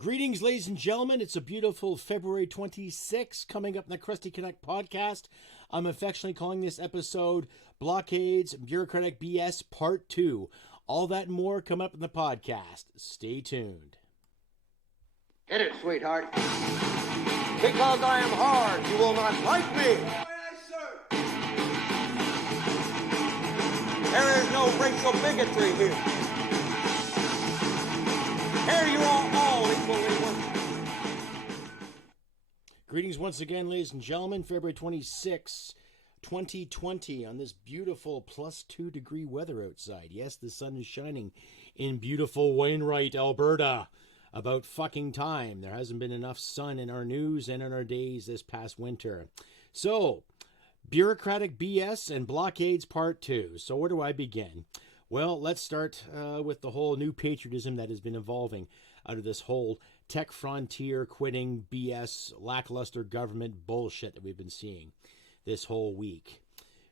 Greetings, ladies and gentlemen. It's a beautiful February 26th coming up in the Krusty Connect podcast. I'm affectionately calling this episode Blockade's Bureaucratic BS Part 2. All that and more come up in the podcast. Stay tuned. Get it, sweetheart. Because I am hard, you will not like me. There is no racial bigotry here. Here you are all equally one. Greetings once again, ladies and gentlemen. February 26, 2020 on this beautiful plus 2 degree weather outside. Yes, the sun is shining in beautiful Wainwright, Alberta. About fucking time. There hasn't been enough sun in our news and in our days this past winter. So, Bureaucratic BS and Blockades Part 2. So where do I begin? Well, let's start with the whole new patriotism that has been evolving out of this whole tech frontier quitting BS lackluster government bullshit that we've been seeing this whole week.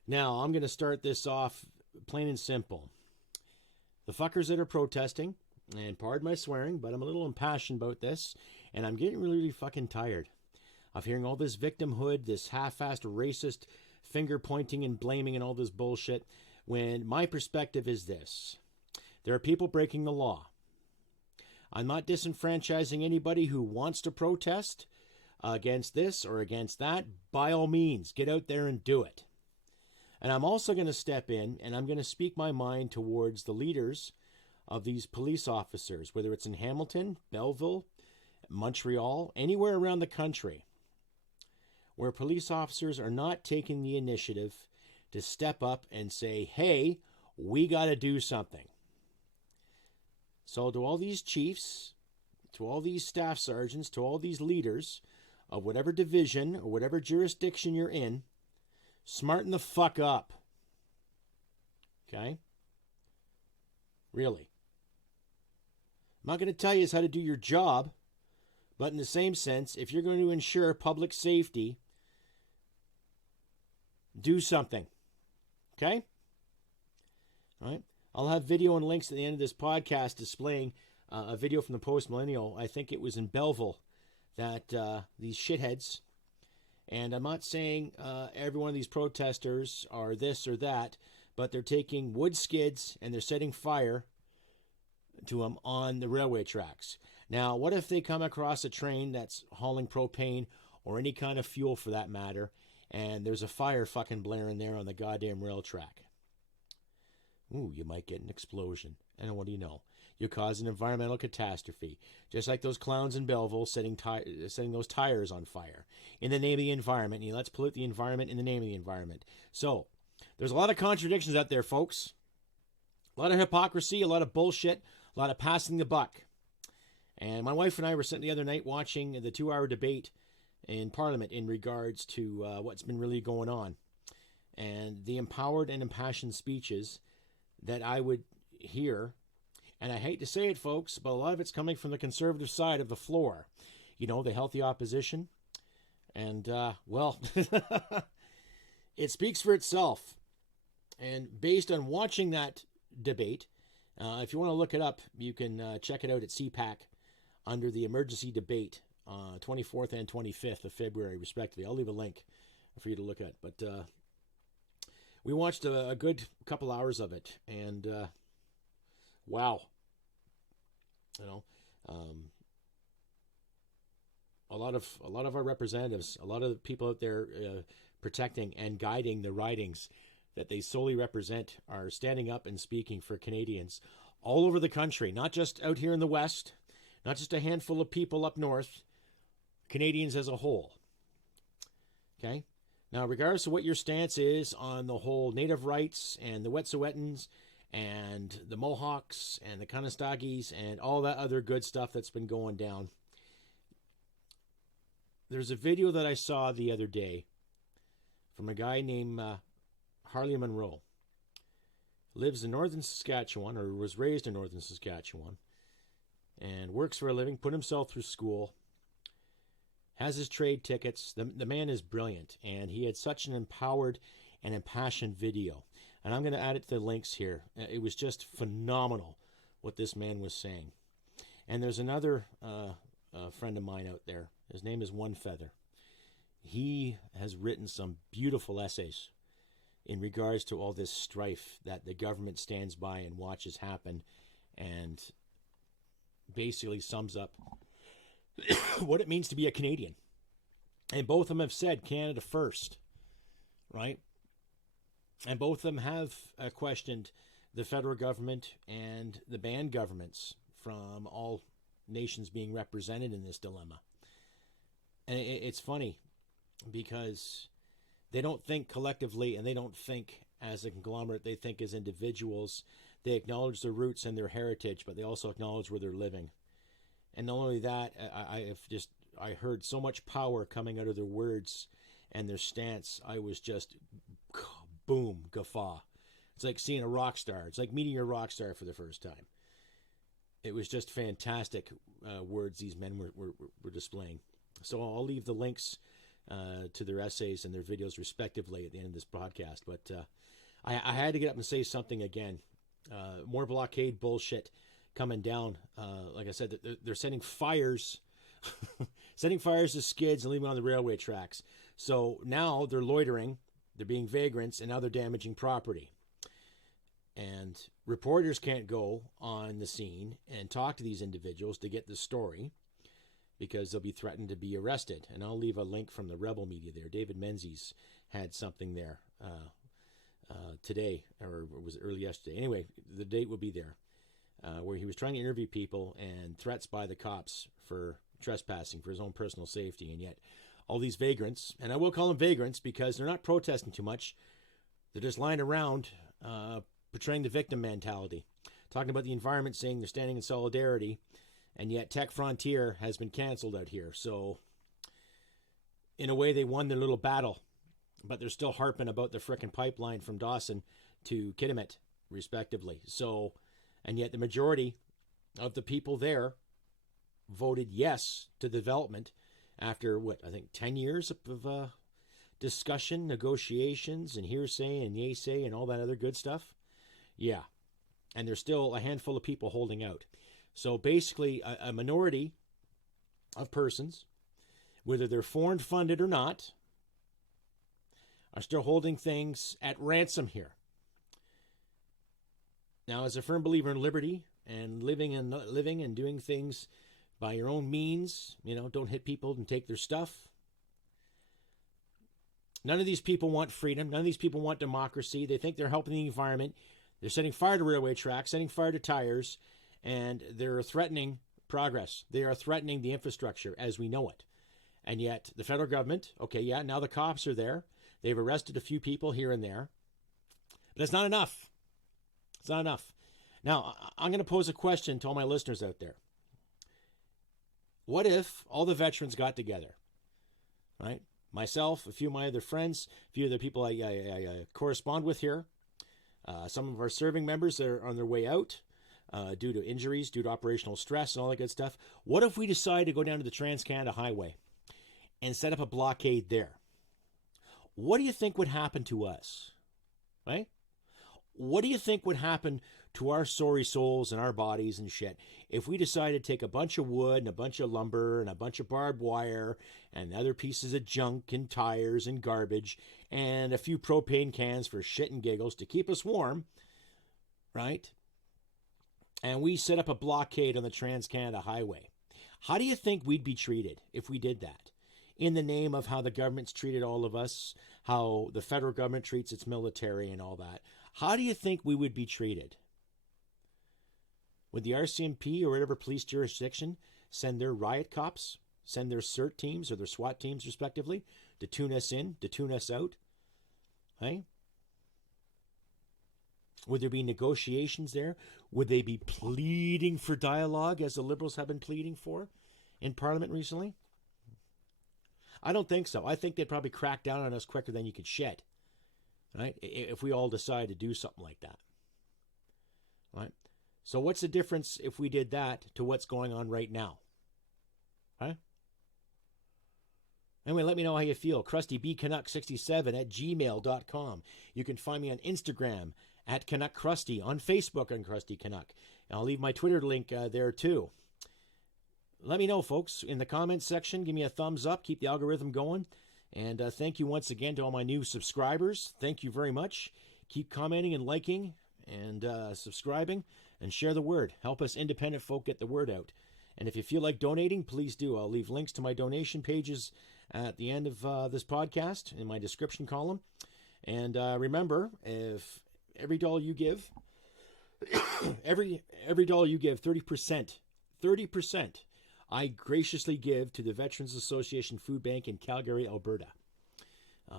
Now, I'm going to start this off plain and simple. The fuckers that are protesting, and pardon my swearing, but I'm a little impassioned about this, and I'm getting really, really fucking tired of hearing all this victimhood, this half-assed racist finger pointing and blaming and all this bullshit, when my perspective is this. There are people breaking the law. I'm not disenfranchising anybody who wants to protest against this or against that. By all means, get out there and do it. And I'm also going to step in and I'm going to speak my mind towards the leaders of these police officers, whether it's in Hamilton, Belleville, Montreal, anywhere around the country, where police officers are not taking the initiative to step up and say, hey, we got to do something. So to all these chiefs, to all these staff sergeants, to all these leaders of whatever division or whatever jurisdiction you're in, smarten the fuck up. Okay? Really. I'm not going to tell you how to do your job, but in the same sense, if you're going to ensure public safety, do something. Okay? All right. I'll have video and links at the end of this podcast displaying a video from the post-millennial. I think it was in Belleville that these shitheads, and I'm not saying every one of these protesters are this or that, but they're taking wood skids and they're setting fire to them on the railway tracks. Now, what if they come across a train that's hauling propane or any kind of fuel for that matter, and there's a fire fucking blaring there on the goddamn rail track? Ooh, you might get an explosion. And what do you know? You cause an environmental catastrophe. Just like those clowns in Belleville setting those tires on fire in the name of the environment. And let's pollute the environment in the name of the environment. So, there's a lot of contradictions out there, folks. A lot of hypocrisy, a lot of bullshit, a lot of passing the buck. And my wife and I were sitting the other night watching the 2-hour debate in Parliament in regards to what's been really going on. And the empowered and impassioned speeches that I would hear, and I hate to say it, folks, but a lot of it's coming from the conservative side of the floor. You know, the healthy opposition. And, well, it speaks for itself. And based on watching that debate, if you want to look it up, you can check it out at CPAC under the emergency debate, 24th and 25th of February, respectively. I'll leave a link for you to look at. But we watched a good couple hours of it, and wow, you know, a lot of our representatives, a lot of the people out there protecting and guiding the ridings that they solely represent are standing up and speaking for Canadians all over the country, not just out here in the West, not just a handful of people up north, Canadians as a whole. Okay? Now, regardless of what your stance is on the whole native rights and the Wet'suwet'ens and the Mohawks and the Kanastagis and all that other good stuff that's been going down, there's a video that I saw the other day from a guy named Harley Monroe. Lives in northern Saskatchewan, or was raised in northern Saskatchewan, and works for a living, put himself through school, has his trade tickets. The man is brilliant, and he had such an empowered and impassioned video. And I'm going to add it to the links here. It was just phenomenal what this man was saying. And there's another a friend of mine out there. His name is Wun Feather. He has written some beautiful essays in regards to all this strife that the government stands by and watches happen, and basically sums up what it means to be a Canadian. And both of them have said Canada first, right? And both of them have questioned the federal government and the band governments from all nations being represented in this dilemma. And it's funny because they don't think collectively, and they don't think as a conglomerate. They think as individuals. They acknowledge their roots and their heritage, but they also acknowledge where they're living. And not only that, I heard so much power coming out of their words and their stance. I was just, boom, guffaw. It's like seeing a rock star. It's like meeting your rock star for the first time. It was just fantastic words these men were displaying. So I'll leave the links to their essays and their videos respectively at the end of this podcast. But I had to get up and say something again. More blockade bullshit coming down. Like I said, they're setting fires, setting fires to skids and leaving them on the railway tracks. So now they're loitering, they're being vagrants, and now they're damaging property. And reporters can't go on the scene and talk to these individuals to get the story because they'll be threatened to be arrested. And I'll leave a link from the Rebel media there. David Menzies had something there today, or was it early yesterday? Anyway, the date will be there, where he was trying to interview people and threats by the cops for trespassing for his own personal safety. And yet all these vagrants, and I will call them vagrants because they're not protesting too much. They're just lying around portraying the victim mentality, talking about the environment, saying they're standing in solidarity, and yet Tech Frontier has been canceled out here. So in a way, they won their little battle, but they're still harping about the frickin' pipeline from Dawson to Kitimat, respectively. So, and yet the majority of the people there voted yes to the development after, 10 years of discussion, negotiations, and hearsay and naysay and all that other good stuff? Yeah. And there's still a handful of people holding out. So basically, a minority of persons, whether they're foreign funded or not, are still holding things at ransom here. Now, as a firm believer in liberty and living and doing things by your own means, don't hit people and take their stuff. None of these people want freedom. None of these people want democracy. They think they're helping the environment. They're setting fire to railway tracks, setting fire to tires, and they're threatening progress. They are threatening the infrastructure as we know it. And yet the federal government, now the cops are there. They've arrested a few people here and there. But it's not enough. It's not enough. Now, I'm going to pose a question to all my listeners out there. What if all the veterans got together, right? Myself, a few of my other friends, a few of the people I correspond with here, some of our serving members that are on their way out due to injuries, due to operational stress and all that good stuff. What if we decide to go down to the Trans-Canada Highway and set up a blockade there? What do you think would happen to us, right? What do you think would happen to our sorry souls and our bodies and shit if we decided to take a bunch of wood and a bunch of lumber and a bunch of barbed wire and other pieces of junk and tires and garbage and a few propane cans for shit and giggles to keep us warm, right? And we set up a blockade on the Trans-Canada Highway. How do you think we'd be treated if we did that? In the name of how the government's treated all of us, how the federal government treats its military and all that. How do you think we would be treated? Would the RCMP or whatever police jurisdiction send their riot cops, send their CERT teams or their SWAT teams respectively to tune us in, to tune us out? Hey? Would there be negotiations there? Would they be pleading for dialogue as the Liberals have been pleading for in Parliament recently? I don't think so. I think they'd probably crack down on us quicker than you could shed, right? If we all decide to do something like that, right? So what's the difference if we did that to what's going on right now? Right? Anyway, let me know how you feel. CrustyBCanuck67@gmail.com. You can find me on Instagram at Canuck Krusty, on Facebook on Krusty Canuck. And I'll leave my Twitter link there too. let me know, folks, in the comments section. Give me a thumbs up. Keep the algorithm going. And thank you once again to all my new subscribers. Thank you very much. Keep commenting and liking and subscribing and share the word. Help us independent folk get the word out. And if you feel like donating, please do. I'll leave links to my donation pages at the end of this podcast in my description column. And remember, if every dollar you give, every dollar you give, 30%, I graciously give to the Veterans Association Food Bank in Calgary, Alberta.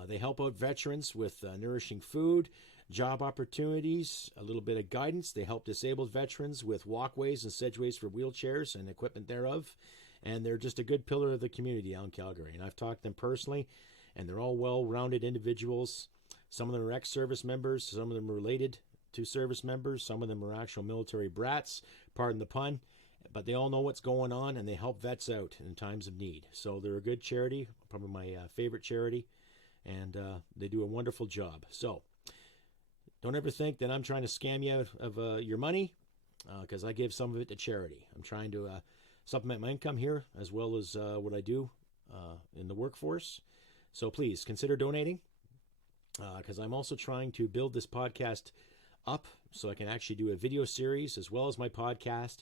They help out veterans with nourishing food, job opportunities, a little bit of guidance. They help disabled veterans with walkways and sedgeways for wheelchairs and equipment thereof. And they're just a good pillar of the community out in Calgary. And I've talked to them personally, and they're all well-rounded individuals. Some of them are ex-service members. Some of them are related to service members. Some of them are actual military brats, pardon the pun. But they all know what's going on, and they help vets out in times of need. So they're a good charity, probably my favorite charity, and they do a wonderful job. So don't ever think that I'm trying to scam you out of your money, because I give some of it to charity. I'm trying to supplement my income here, as well as what I do in the workforce. So please consider donating, because I'm also trying to build this podcast up so I can actually do a video series as well as my podcast,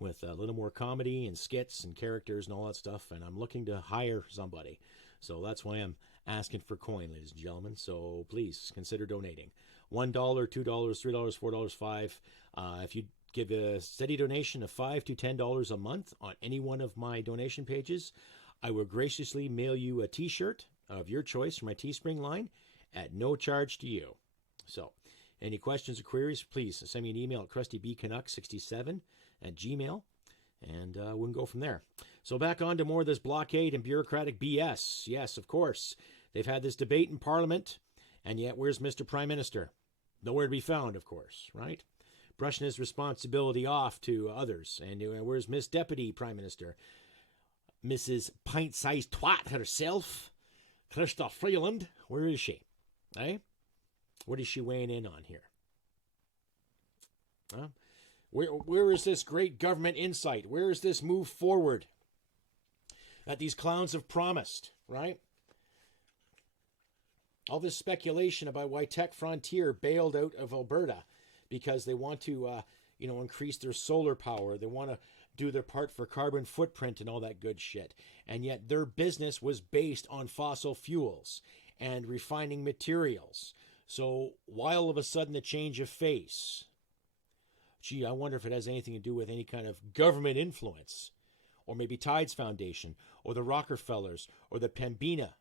with a little more comedy and skits and characters and all that stuff. And I'm looking to hire somebody. So that's why I'm asking for coin, ladies and gentlemen. So please consider donating. $1, $2, $3, $4, $5. If you give a steady donation of $5 to $10 a month on any one of my donation pages, I will graciously mail you a t-shirt of your choice from my Teespring line at no charge to you. So any questions or queries, please send me an email at crustybcanuck67 at Gmail, and we can go from there. So back on to more of this blockade and bureaucratic BS. Yes, of course, they've had this debate in Parliament, and yet where's Mr. Prime Minister? Nowhere to be found, of course, right? Brushing his responsibility off to others. And where's Miss Deputy Prime Minister? Mrs. Pint-Sized Twat herself, Chrystia Freeland. Where is she? Eh? What is she weighing in on here? Huh? Where is this great government insight? Where is this move forward that these clowns have promised, right? All this speculation about why Tech Frontier bailed out of Alberta because they want to, increase their solar power. They want to do their part for carbon footprint and all that good shit. And yet their business was based on fossil fuels and refining materials. So why all of a sudden the change of face? Gee, I wonder if it has anything to do with any kind of government influence, or maybe Tides Foundation, or the Rockefellers, or the Pembina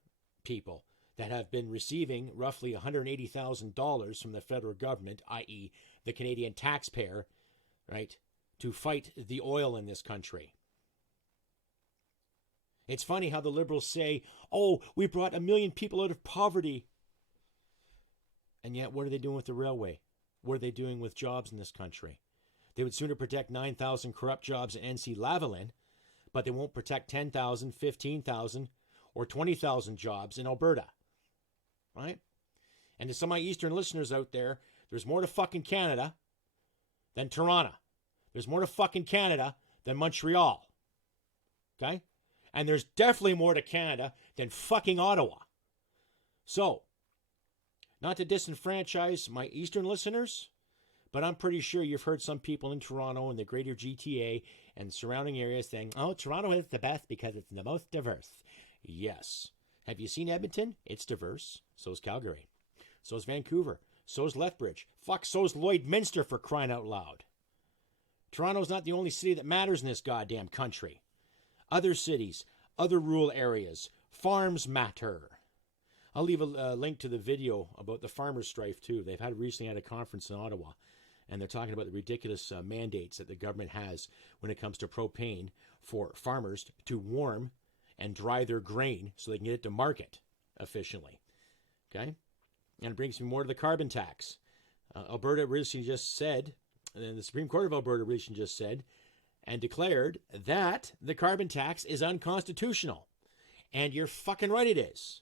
people that have been receiving roughly $180,000 from the federal government, i.e. the Canadian taxpayer, right, to fight the oil in this country. It's funny how the Liberals say, oh, we brought 1 million people out of poverty. And yet, what are they doing with the railway? What are they doing with jobs in this country? They would sooner protect 9,000 corrupt jobs at NC-Lavalin, but they won't protect 10,000, 15,000, or 20,000 jobs in Alberta. Right? And to some of my Eastern listeners out there, there's more to fucking Canada than Toronto. There's more to fucking Canada than Montreal. Okay? And there's definitely more to Canada than fucking Ottawa. So, not to disenfranchise my Eastern listeners, but I'm pretty sure you've heard some people in Toronto and the greater GTA and surrounding areas saying, oh, Toronto is the best because it's the most diverse. Yes. Have you seen Edmonton? It's diverse. So is Calgary. So is Vancouver. So is Lethbridge. Fuck, so is Lloydminster, for crying out loud. Toronto's not the only city that matters in this goddamn country. Other cities, other rural areas, farms matter. I'll leave a link to the video about the farmers' strife, too. They've recently had a conference in Ottawa, and they're talking about the ridiculous mandates that the government has when it comes to propane for farmers to warm and dry their grain so they can get it to market efficiently. Okay? And it brings me more to the carbon tax. Alberta recently just said, and the Supreme Court of Alberta recently just said and declared that the carbon tax is unconstitutional. And you're fucking right, it is.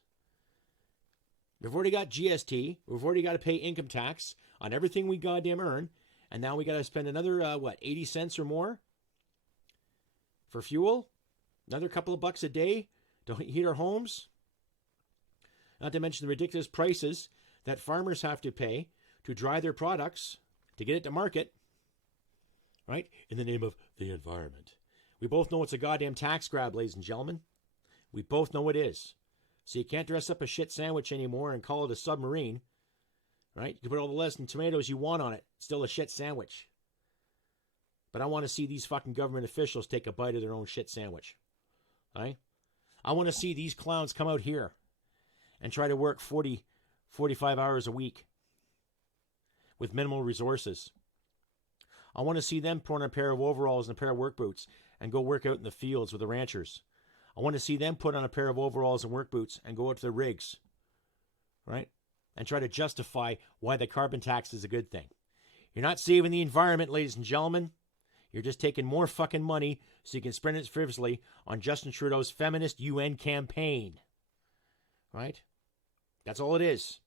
We've already got GST. We've already got to pay income tax on everything we goddamn earn. And now we got to spend another, 80 cents or more for fuel? Another couple of bucks a day to heat our homes. Not to mention the ridiculous prices that farmers have to pay to dry their products to get it to market, right? In the name of the environment. We both know it's a goddamn tax grab, ladies and gentlemen. We both know it is. So you can't dress up a shit sandwich anymore and call it a submarine, right? You can put all the lettuce and tomatoes you want on it. It's still a shit sandwich. But I want to see these fucking government officials take a bite of their own shit sandwich, right? I want to see these clowns come out here and try to work 40, 45 hours a week with minimal resources. I want to see them put on a pair of overalls and a pair of work boots and go work out in the fields with the ranchers. I want to see them put on a pair of overalls and work boots and go out to the rigs, right? And try to justify why the carbon tax is a good thing. You're not saving the environment, ladies and gentlemen. You're just taking more fucking money so you can spend it frivolously on Justin Trudeau's feminist UN campaign, right? That's all it is.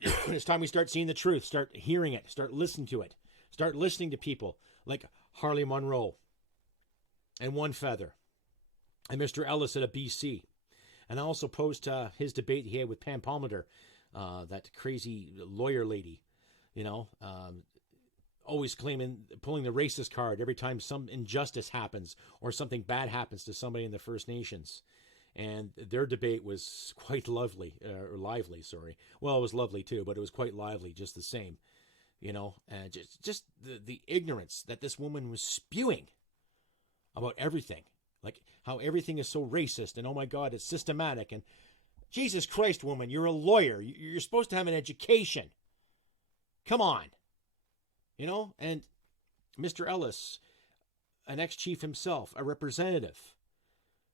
It's time we start seeing the truth, start hearing it, start listening to it, start listening to people like Harley Munro and Wun Feather and Mr. Ellis at a BC. And I also post his debate he had with Pam Palmater, that crazy lawyer lady, always pulling the racist card every time some injustice happens or something bad happens to somebody in the First Nations. And their debate was quite lively. Well, it was lovely too, but it was quite lively just the same. And just the ignorance that this woman was spewing about everything. Like how everything is so racist and oh my God, it's systematic. And Jesus Christ, woman, you're a lawyer. You're supposed to have an education. Come on. And Mr. Ellis, an ex-chief himself, a representative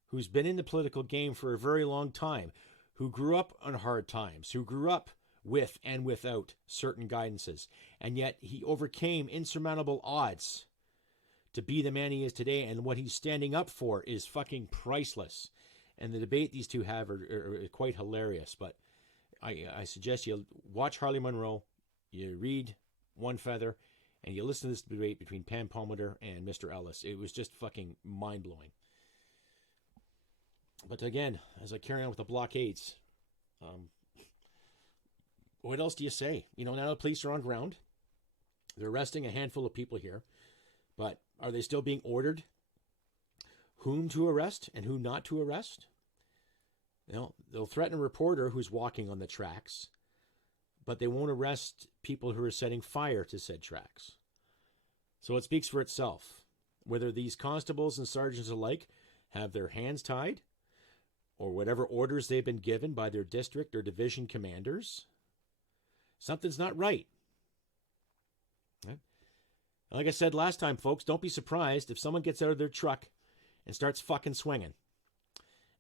who's been in the political game for a very long time, who grew up on hard times, who grew up with and without certain guidances, and yet he overcame insurmountable odds to be the man he is today, and what he's standing up for is fucking priceless. And the debate these two have are quite hilarious, but I suggest you watch Harley Munro, you read Wun Feather, and you listen to this debate between Pam Palmater and Mr. Ellis. It was just fucking mind-blowing. But again, as I carry on with the blockades, what else do you say? Now the police are on ground. They're arresting a handful of people here. But are they still being ordered whom to arrest and who not to arrest? They'll threaten a reporter who's walking on the tracks, but they won't arrest people who are setting fire to said tracks. So it speaks for itself. Whether these constables and sergeants alike have their hands tied, or whatever orders they've been given by their district or division commanders, something's not right. Right? Like I said last time, folks, don't be surprised if someone gets out of their truck and starts fucking swinging.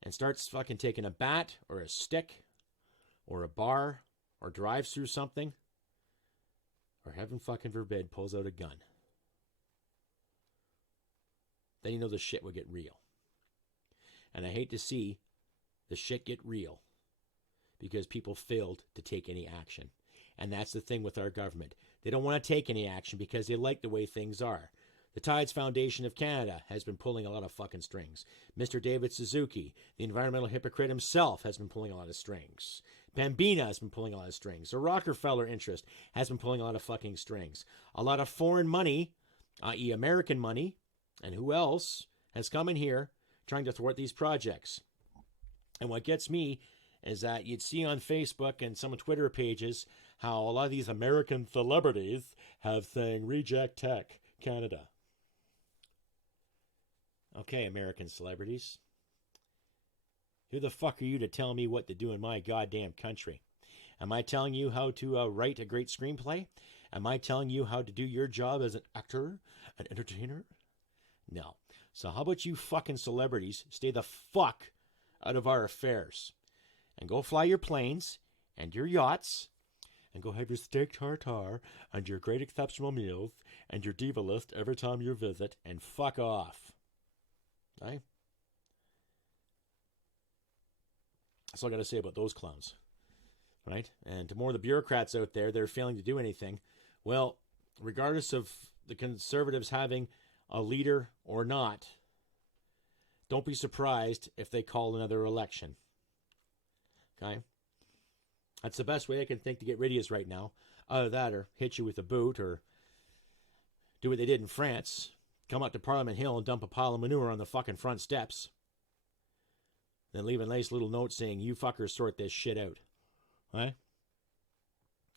And starts fucking taking a bat or a stick or a bar or drives through something. Or heaven fucking forbid, pulls out a gun. Then the shit will get real. And I hate to see the shit get real because people failed to take any action. And that's the thing with our government. They don't want to take any action because they like the way things are. The Tides Foundation of Canada has been pulling a lot of fucking strings. Mr. David Suzuki, the environmental hypocrite himself, has been pulling a lot of strings. Bambina has been pulling a lot of strings. The Rockefeller interest has been pulling a lot of fucking strings. A lot of foreign money, i.e. American money, and who else, has come in here trying to thwart these projects. And what gets me is that you'd see on Facebook and some Twitter pages how a lot of these American celebrities have saying, reject tech, Canada. Okay, American celebrities. Who the fuck are you to tell me what to do in my goddamn country? Am I telling you how to write a great screenplay? Am I telling you how to do your job as an actor, an entertainer? No. So how about you fucking celebrities stay the fuck out of our affairs and go fly your planes and your yachts and go have your steak tartare and your great exceptional meals and your diva list every time you visit and fuck off. Right? That's all I got to say about those clowns. Right? And to more of the bureaucrats out there, they're failing to do anything. Well, regardless of the Conservatives having a leader or not, don't be surprised if they call another election. Okay? That's the best way I can think to get rid of you right now. Either that or hit you with a boot or do what they did in France. Come up to Parliament Hill and dump a pile of manure on the fucking front steps. Then leave a nice little note saying, you fuckers sort this shit out. Right?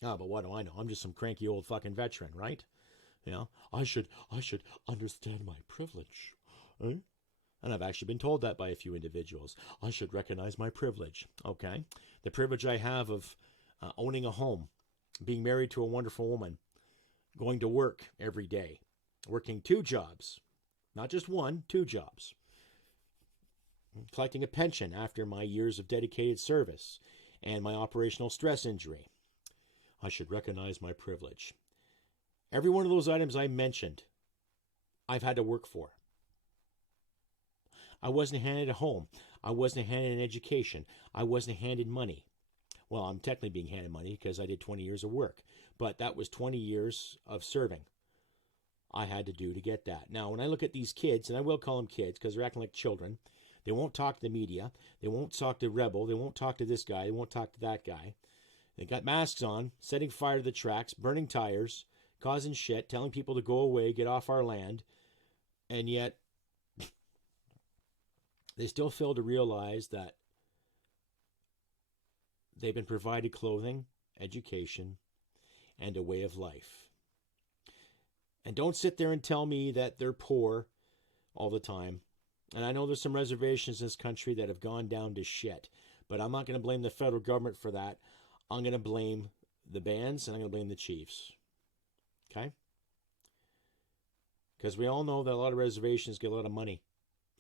Oh, but what do I know? I'm just some cranky old fucking veteran, right? You know, I should understand my privilege. Right? And I've actually been told that by a few individuals. I should recognize my privilege. Okay? The privilege I have of owning a home, being married to a wonderful woman, going to work every day, working 2 jobs, not just 1, 2 jobs, collecting a pension after my years of dedicated service and my operational stress injury. I should recognize my privilege. Every one of those items I mentioned, I've had to work for. I wasn't handed a home. I wasn't handed an education. I wasn't handed money. Well, I'm technically being handed money because I did 20 years of work, but that was 20 years of serving I had to do to get that. Now, when I look at these kids, and I will call them kids because they're acting like children, they won't talk to the media, they won't talk to Rebel, they won't talk to this guy, they won't talk to that guy. They got masks on, setting fire to the tracks, burning tires, causing shit, telling people to go away, get off our land, and yet they still fail to realize that they've been provided clothing, education, and a way of life. And don't sit there and tell me that they're poor all the time. And I know there's some reservations in this country that have gone down to shit, but I'm not going to blame the federal government for that. I'm going to blame the bands and I'm going to blame the chiefs. Okay? Because we all know that a lot of reservations get a lot of money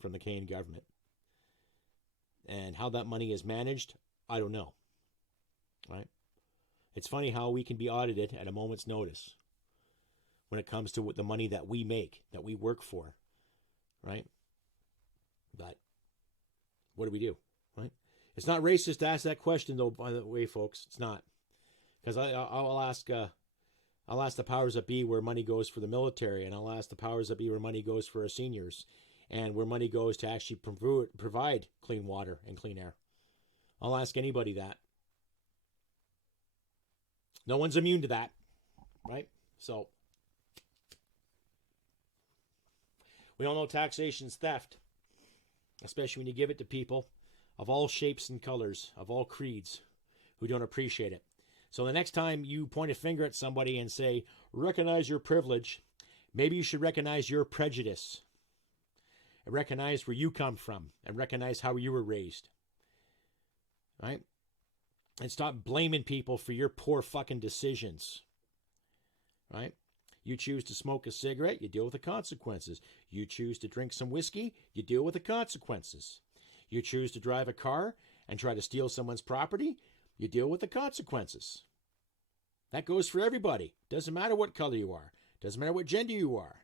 from the Canadian government. And how that money is managed, I don't know. Right? It's funny how we can be audited at a moment's notice when it comes to the money that we make, that we work for. Right? But what do? Right? It's not racist to ask that question, though, by the way, folks. It's not. Because I'll ask the powers that be where money goes for the military, and I'll ask the powers that be where money goes for our seniors, and where money goes to actually provide clean water and clean air. I'll ask anybody that. No one's immune to that, right? So, we all know taxation's theft, especially when you give it to people of all shapes and colors, of all creeds, who don't appreciate it. So the next time you point a finger at somebody and say, recognize your privilege, maybe you should recognize your prejudice. And recognize where you come from. And recognize how you were raised. Right? And stop blaming people for your poor fucking decisions. Right? You choose to smoke a cigarette, you deal with the consequences. You choose to drink some whiskey, you deal with the consequences. You choose to drive a car and try to steal someone's property, you deal with the consequences. That goes for everybody. Doesn't matter what color you are. Doesn't matter what gender you are.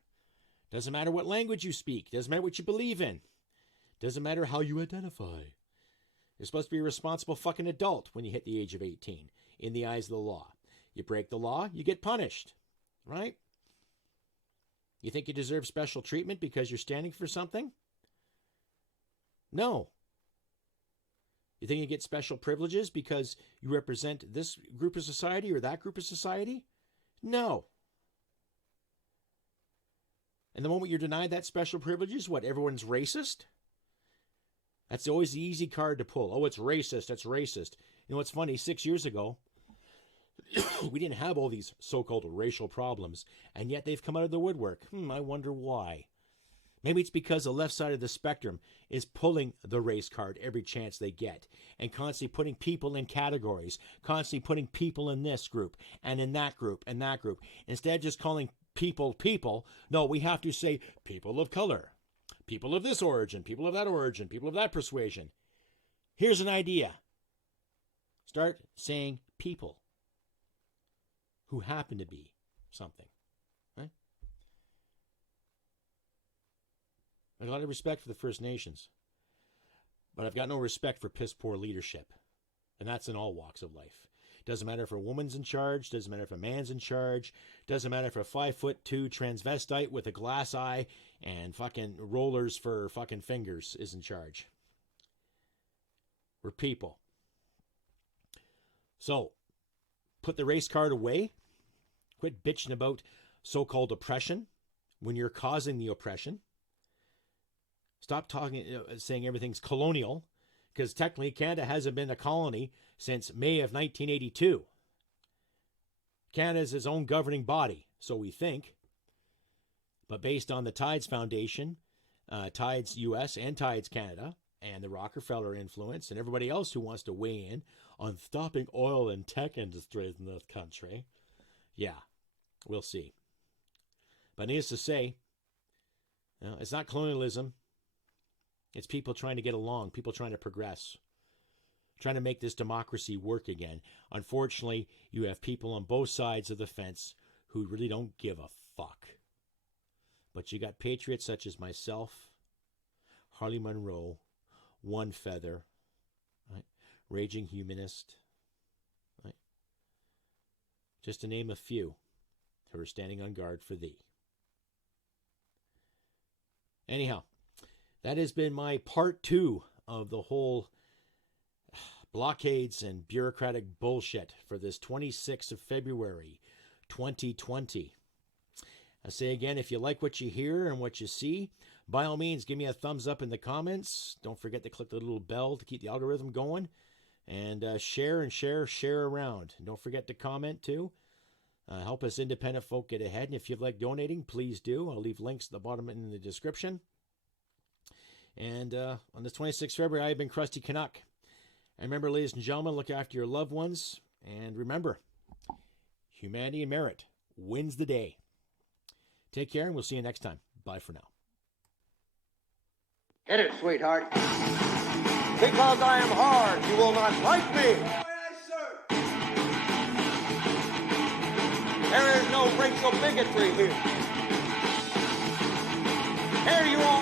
Doesn't matter what language you speak. Doesn't matter what you believe in. Doesn't matter how you identify. You're supposed to be a responsible fucking adult when you hit the age of 18 in the eyes of the law. You break the law, you get punished. Right? You think you deserve special treatment because you're standing for something? No. You think you get special privileges because you represent this group of society or that group of society? No. And the moment you're denied that special privileges, what, everyone's racist? That's always the easy card to pull. Oh, it's racist, that's racist. You know what's funny? 6 years ago, we didn't have all these so-called racial problems, and yet they've come out of the woodwork. I wonder why. Maybe it's because the left side of the spectrum is pulling the race card every chance they get and constantly putting people in categories, constantly putting people in this group and in that group and that group. Instead of just calling people, no, we have to say people of color, people of this origin, people of that persuasion. Here's an idea. Start saying people who happen to be something. Right? I got a lot of respect for the First Nations, but I've got no respect for piss poor leadership. And that's in all walks of life. Doesn't matter if a woman's in charge, doesn't matter if a man's in charge, doesn't matter if a 5'2" transvestite with a glass eye And fucking rollers for fucking fingers is in charge. We're people. So, put the race card away. Quit bitching about so-called oppression when you're causing the oppression. Stop talking, saying everything's colonial, because technically Canada hasn't been a colony since May of 1982. Canada is its own governing body, so we think. But based on the Tides Foundation, Tides US and Tides Canada, and the Rockefeller influence, and everybody else who wants to weigh in on stopping oil and tech industries in this country, yeah, we'll see. But needless to say, it's not colonialism. It's people trying to get along, people trying to progress, trying to make this democracy work again. Unfortunately, you have people on both sides of the fence who really don't give a fuck. But you got patriots such as myself, Harley Monroe, Wun Feather, right? Raging Humanist, right? Just to name a few who are standing on guard for thee. Anyhow, that has been my part 2 of the whole blockades and bureaucratic bullshit for this 26th of February, 2020. I say again, if you like what you hear and what you see, by all means, give me a thumbs up in the comments. Don't forget to click the little bell to keep the algorithm going. And share around. And don't forget to comment too. Help us independent folk get ahead. And if you'd like donating, please do. I'll leave links at the bottom and in the description. And on this 26th February, I've been Krusty Canuck. And remember, ladies and gentlemen, look after your loved ones. And remember, humanity and merit wins the day. Take care, and we'll see you next time. Bye for now. Hit it, sweetheart. Because I am hard, you will not like me. There is no racial bigotry here. Here you are.